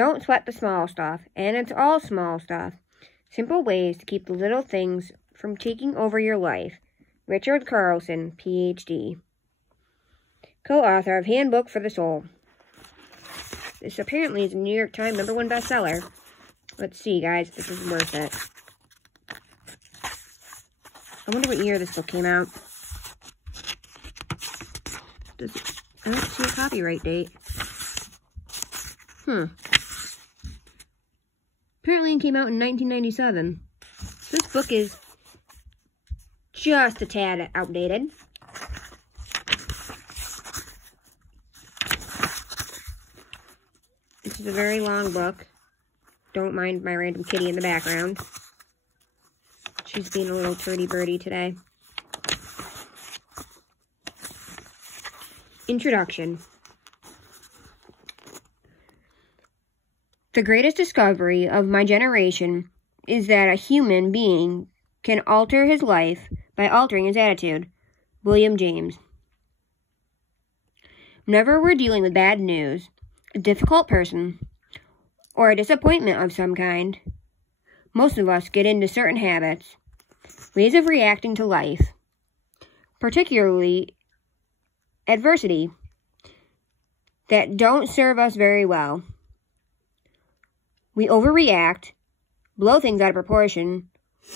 Don't sweat the small stuff, and it's all small stuff. Simple ways to keep the little things from taking over your life. Richard Carlson, Ph.D. Co-author of Handbook for the Soul. This apparently is a New York Times #1 bestseller. Let's see, guys, this is worth it. I wonder what year this book came out. I don't see a copyright date. Apparently it came out in 1997. This book is just a tad outdated. This is a very long book. Don't mind my random kitty in the background. She's being a little turdy birdie today. Introduction. The greatest discovery of my generation is that a human being can alter his life by altering his attitude. William James. Whenever we're dealing with bad news, a difficult person, or a disappointment of some kind, most of us get into certain habits, ways of reacting to life, particularly adversity, that don't serve us very well. We overreact, blow things out of proportion,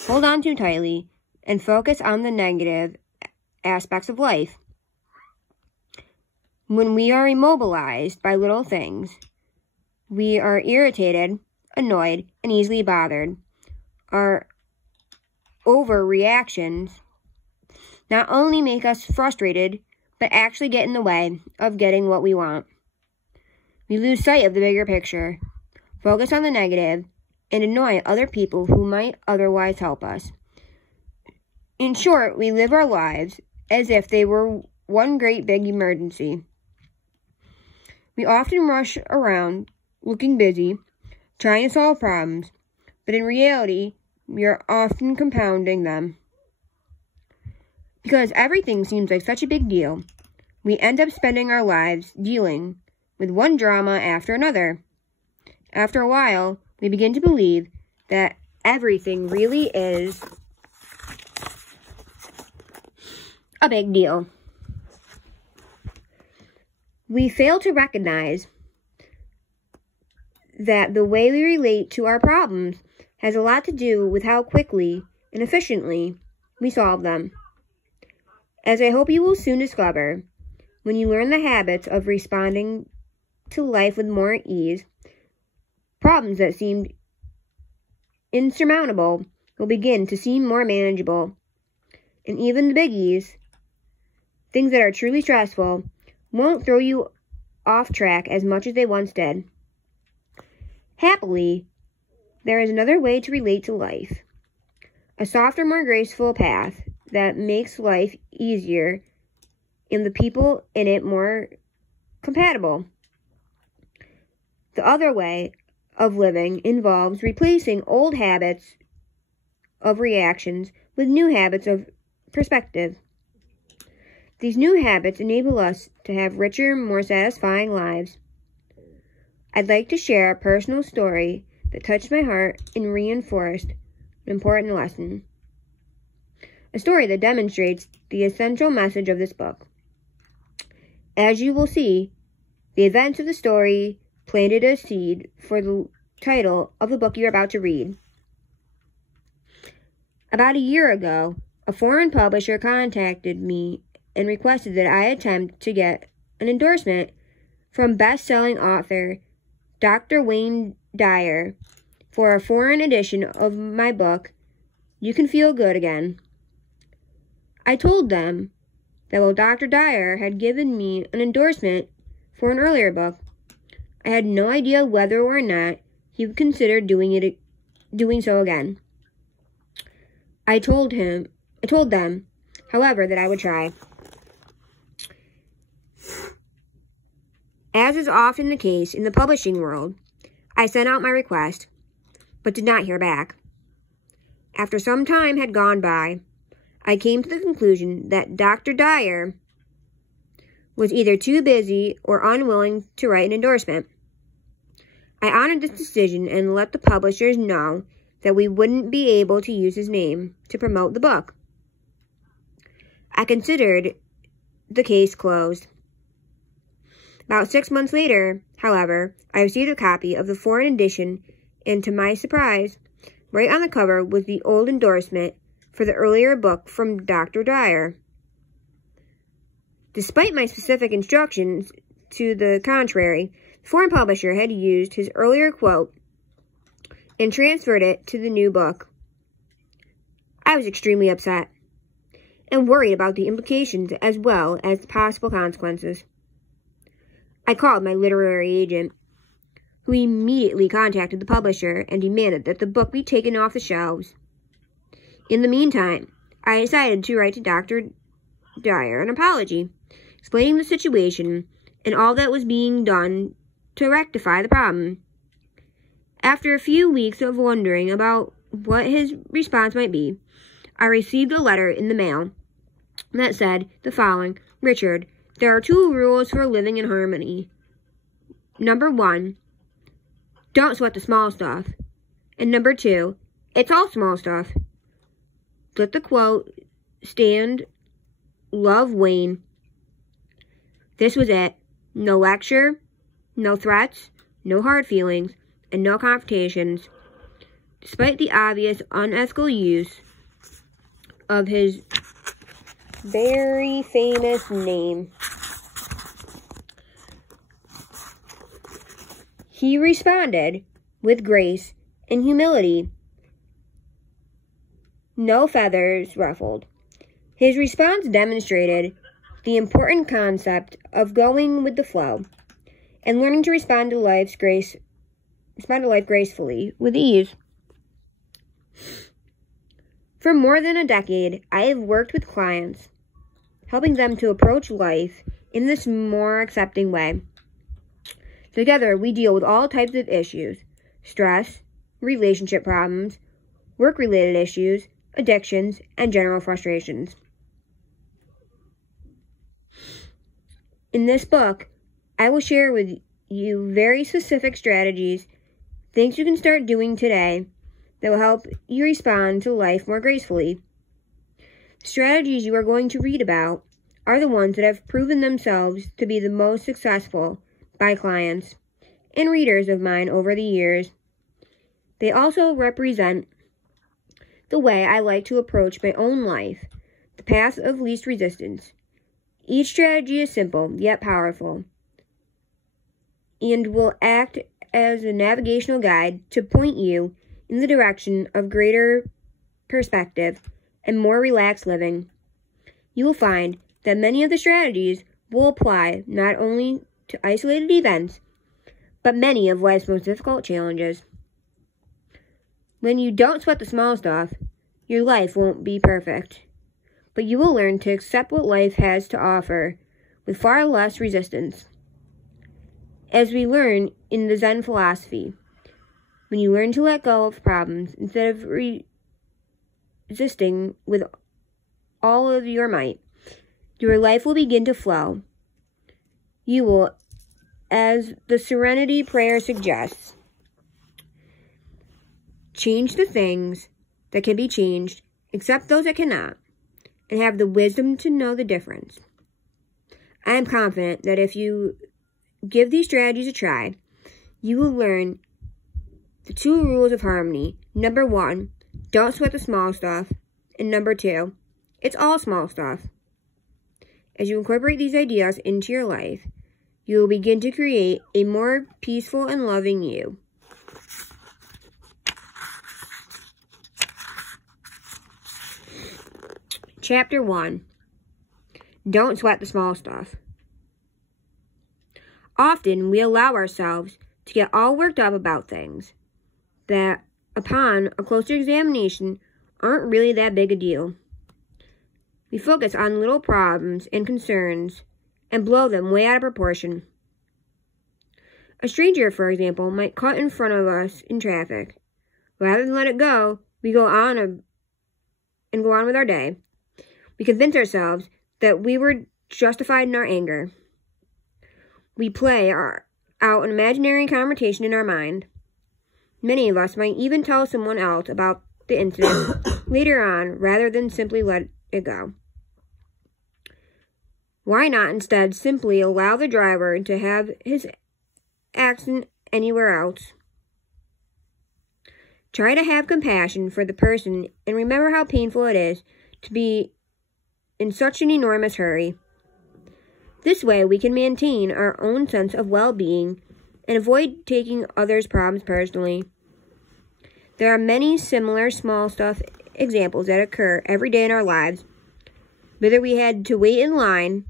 hold on too tightly, and focus on the negative aspects of life. When we are immobilized by little things, we are irritated, annoyed, and easily bothered. Our overreactions not only make us frustrated, but actually get in the way of getting what we want. We lose sight of the bigger picture, focus on the negative, and annoy other people who might otherwise help us. In short, we live our lives as if they were one great big emergency. We often rush around looking busy, trying to solve problems, but in reality, we are often compounding them. Because everything seems like such a big deal, we end up spending our lives dealing with one drama after another. After a while, we begin to believe that everything really is a big deal. We fail to recognize that the way we relate to our problems has a lot to do with how quickly and efficiently we solve them. As I hope you will soon discover, when you learn the habits of responding to life with more ease, problems that seemed insurmountable will begin to seem more manageable. And even the biggies, things that are truly stressful, won't throw you off track as much as they once did. Happily, there is another way to relate to life. A softer, more graceful path that makes life easier and the people in it more compatible. The other way of living involves replacing old habits of reactions with new habits of perspective. These new habits enable us to have richer, more satisfying lives. I'd like to share a personal story that touched my heart and reinforced an important lesson. A story that demonstrates the essential message of this book. As you will see, the events of the story planted a seed for the title of the book you're about to read. About a year ago, a foreign publisher contacted me and requested that I attempt to get an endorsement from best-selling author Dr. Wayne Dyer for a foreign edition of my book, You Can Feel Good Again. I told them that while Dr. Dyer had given me an endorsement for an earlier book, I had no idea whether or not he would consider doing so again. I told them, however, that I would try. As is often the case in the publishing world, I sent out my request, but did not hear back. After some time had gone by, I came to the conclusion that Dr. Dyer was either too busy or unwilling to write an endorsement. I honored this decision and let the publishers know that we wouldn't be able to use his name to promote the book. I considered the case closed. About 6 months later, however, I received a copy of the foreign edition, and to my surprise, right on the cover was the old endorsement for the earlier book from Dr. Dyer. Despite my specific instructions to the contrary, the foreign publisher had used his earlier quote and transferred it to the new book. I was extremely upset and worried about the implications as well as the possible consequences. I called my literary agent, who immediately contacted the publisher and demanded that the book be taken off the shelves. In the meantime, I decided to write to Dr. Dyer an apology, explaining the situation and all that was being done to rectify the problem. After a few weeks of wondering about what his response might be, I received a letter in the mail that said the following: Richard, there are 2 rules for living in harmony. Number 1, don't sweat the small stuff. And number 2, it's all small stuff. Let the quote stand. Love, Wayne. This was it. No lecture, no threats, no hard feelings, and no confrontations. Despite the obvious unethical use of his very famous name, he responded with grace and humility. No feathers ruffled. His response demonstrated the important concept of going with the flow and learning to respond to life gracefully with ease. For more than a decade, I have worked with clients, helping them to approach life in this more accepting way. Together, we deal with all types of issues: stress, relationship problems, work-related issues, addictions, and general frustrations. In this book, I will share with you very specific strategies, things you can start doing today that will help you respond to life more gracefully. The strategies you are going to read about are the ones that have proven themselves to be the most successful by clients and readers of mine over the years. They also represent the way I like to approach my own life, the path of least resistance. Each strategy is simple, yet powerful, and will act as a navigational guide to point you in the direction of greater perspective and more relaxed living. You will find that many of the strategies will apply not only to isolated events, but many of life's most difficult challenges. When you don't sweat the small stuff, your life won't be perfect, but you will learn to accept what life has to offer with far less resistance. As we learn in the Zen philosophy, when you learn to let go of problems instead of resisting with all of your might, your life will begin to flow. You will, as the Serenity Prayer suggests, change the things that can be changed, accept those that cannot, and have the wisdom to know the difference. I am confident that if you give these strategies a try, you will learn the 2 rules of harmony. Number 1, don't sweat the small stuff. And number 2, it's all small stuff. As you incorporate these ideas into your life, you will begin to create a more peaceful and loving you. Chapter 1. Don't sweat the small stuff. Often, we allow ourselves to get all worked up about things that, upon a closer examination, aren't really that big a deal. We focus on little problems and concerns and blow them way out of proportion. A stranger, for example, might cut in front of us in traffic. Rather than let it go, we go on with our day. We convince ourselves that we were justified in our anger. We play our out an imaginary confrontation in our mind. Many of us might even tell someone else about the incident later on rather than simply let it go. Why not instead simply allow the driver to have his accident anywhere else? Try to have compassion for the person and remember how painful it is to be in such an enormous hurry. This way we can maintain our own sense of well-being and avoid taking others' problems personally. There are many similar small stuff examples that occur every day in our lives. Whether we had to wait in line,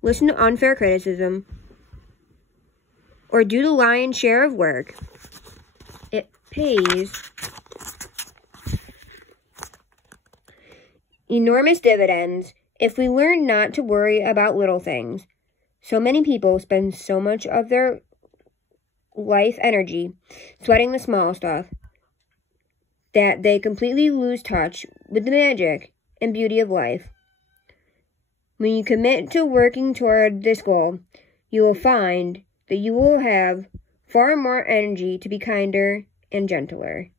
listen to unfair criticism, or do the lion's share of work, it pays enormous dividends if we learn not to worry about little things. So many people spend so much of their life energy sweating the small stuff that they completely lose touch with the magic and beauty of life. When you commit to working toward this goal, you will find that you will have far more energy to be kinder and gentler.